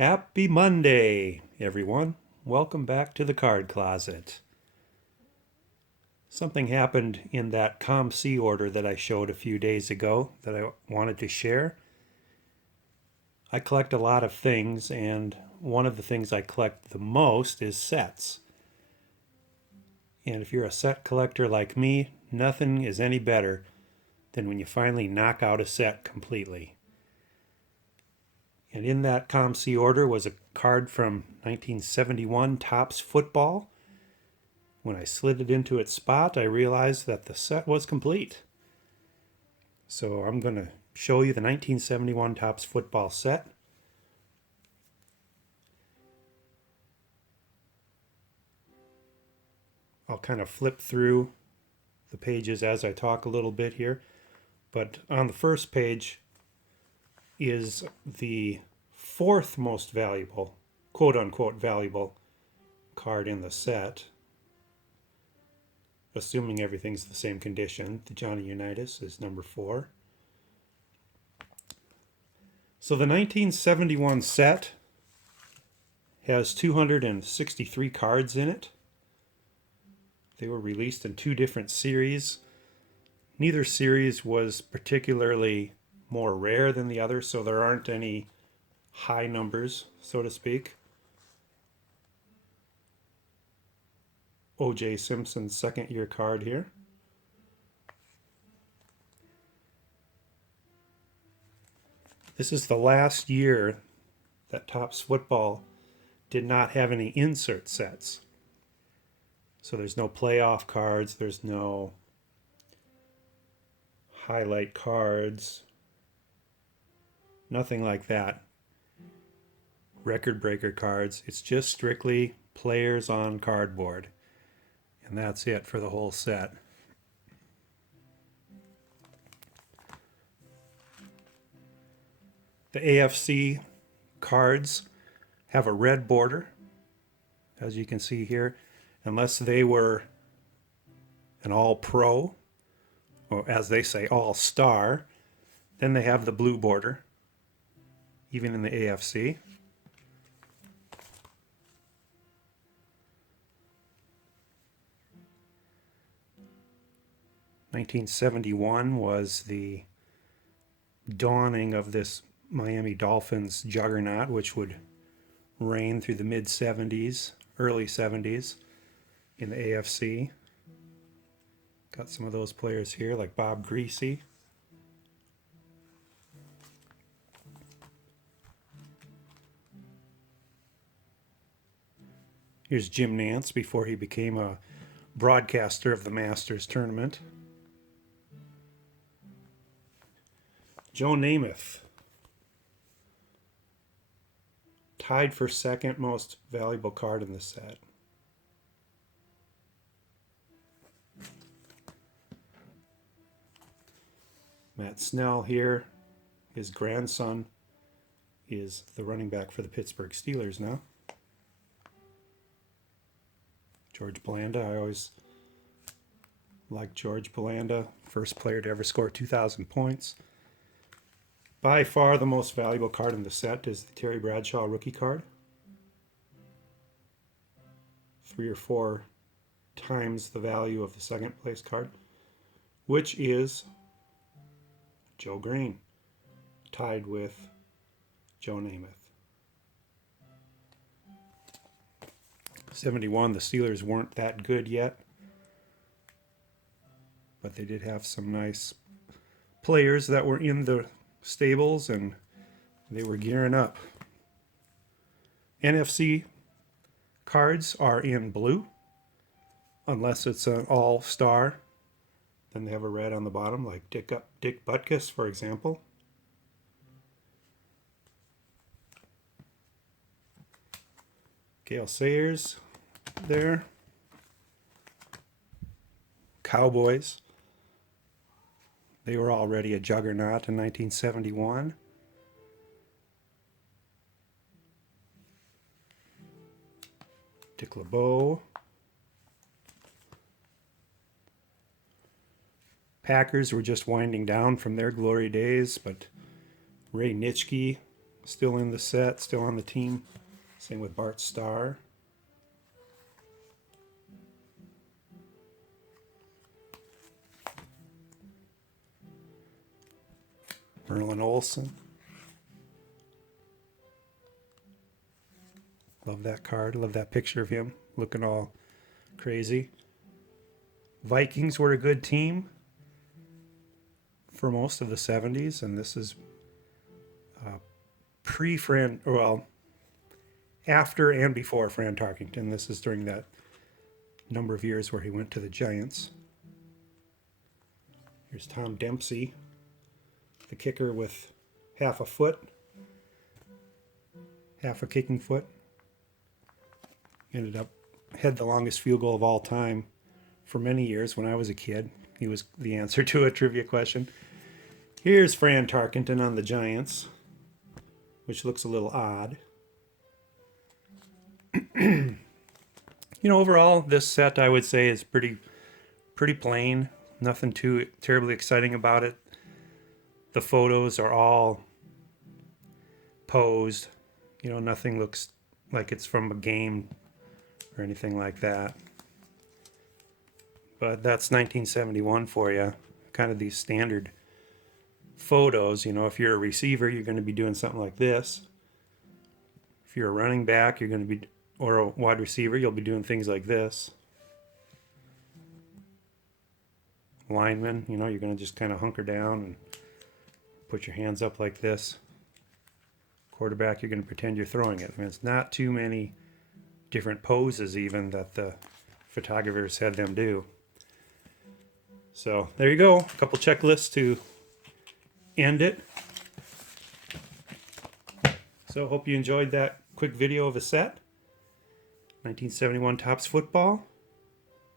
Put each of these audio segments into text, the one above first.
Happy Monday, everyone. Welcome back to the Card Closet. Something happened in that COMC order that I showed a few days ago that I wanted to share. I collect a lot of things, and one of the things I collect the most is sets. And if you're a set collector like me, nothing is any better than when you finally knock out a set completely. And in that COMC order was a card from 1971 Topps Football. When I slid it into its spot, I realized that the set was complete. So I'm going to show you the 1971 Topps Football set. I'll kind of flip through the pages as I talk a little bit here. But on the first page is the fourth most valuable, quote unquote valuable card in the set, assuming everything's the same condition. The Johnny Unitas is number 4. So the 1971 set has 263 cards in it. They were released in 2 different series. Neither series was particularly more rare than the other, so there aren't any high numbers, so to speak. O.J. Simpson's second year card here. This is the last year that Topps Football did not have any insert sets. So there's no playoff cards, there's no highlight cards, nothing like that. Record breaker cards. It's just strictly players on cardboard. And that's it for the whole set. The AFC cards have a red border, as you can see here, unless they were an all-pro, or as they say, all-star, then they have the blue border, even in the AFC. (1971) was the dawning of this Miami Dolphins juggernaut, which would reign through the mid-70s, early 70s in the AFC. Got some of those players here, like Bob Greasy. Here's Jim Nantz before he became a broadcaster of the Masters tournament. Joe Namath, tied for second most valuable card in the set. Matt Snell here, his grandson, is the running back for the Pittsburgh Steelers now. George Blanda, I always liked George Blanda, first player to ever score 2,000 points. By far the most valuable card in the set is the Terry Bradshaw rookie card. 3 or 4 times the value of the second place card, which is Joe Green, tied with Joe Namath. 71, the Steelers weren't that good yet, but they did have some nice players that were in the stables and they were gearing up. NFC cards are in blue, unless it's an all-star. Then they have a red on the bottom, like Dick Butkus, for example. Gale Sayers there. Cowboys. They were already a juggernaut in 1971. Dick LeBeau. Packers were just winding down from their glory days, but Ray Nitschke still in the set, still on the team. Same with Bart Starr. Merlin Olsen. Love that card. Love that picture of him looking all crazy. Vikings were a good team for most of the 70s, and this is pre-Fran, well, after and before Fran Tarkenton. This is during that number of years where he went to the Giants. Here's Tom Dempsey, the kicker with half a foot, half a kicking foot. Had the longest field goal of all time for many years when I was a kid. He was the answer to a trivia question. Here's Fran Tarkenton on the Giants, which looks a little odd. Overall, this set I would say is pretty plain. Nothing too terribly exciting about it. The photos are all posed. Nothing looks like it's from a game or anything like that. But that's 1971 for you. Kind of these standard photos. If you're a receiver, you're going to be doing something like this. If you're a running back, or a wide receiver, you'll be doing things like this. Lineman, you're going to just kind of hunker down and put your hands up like this. Quarterback, you're going to pretend you're throwing it. It's not too many different poses even that the photographers had them do. So there you go. A couple checklists to end it. So hope you enjoyed that quick video of a set. 1971 Topps Football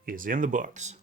is in the books.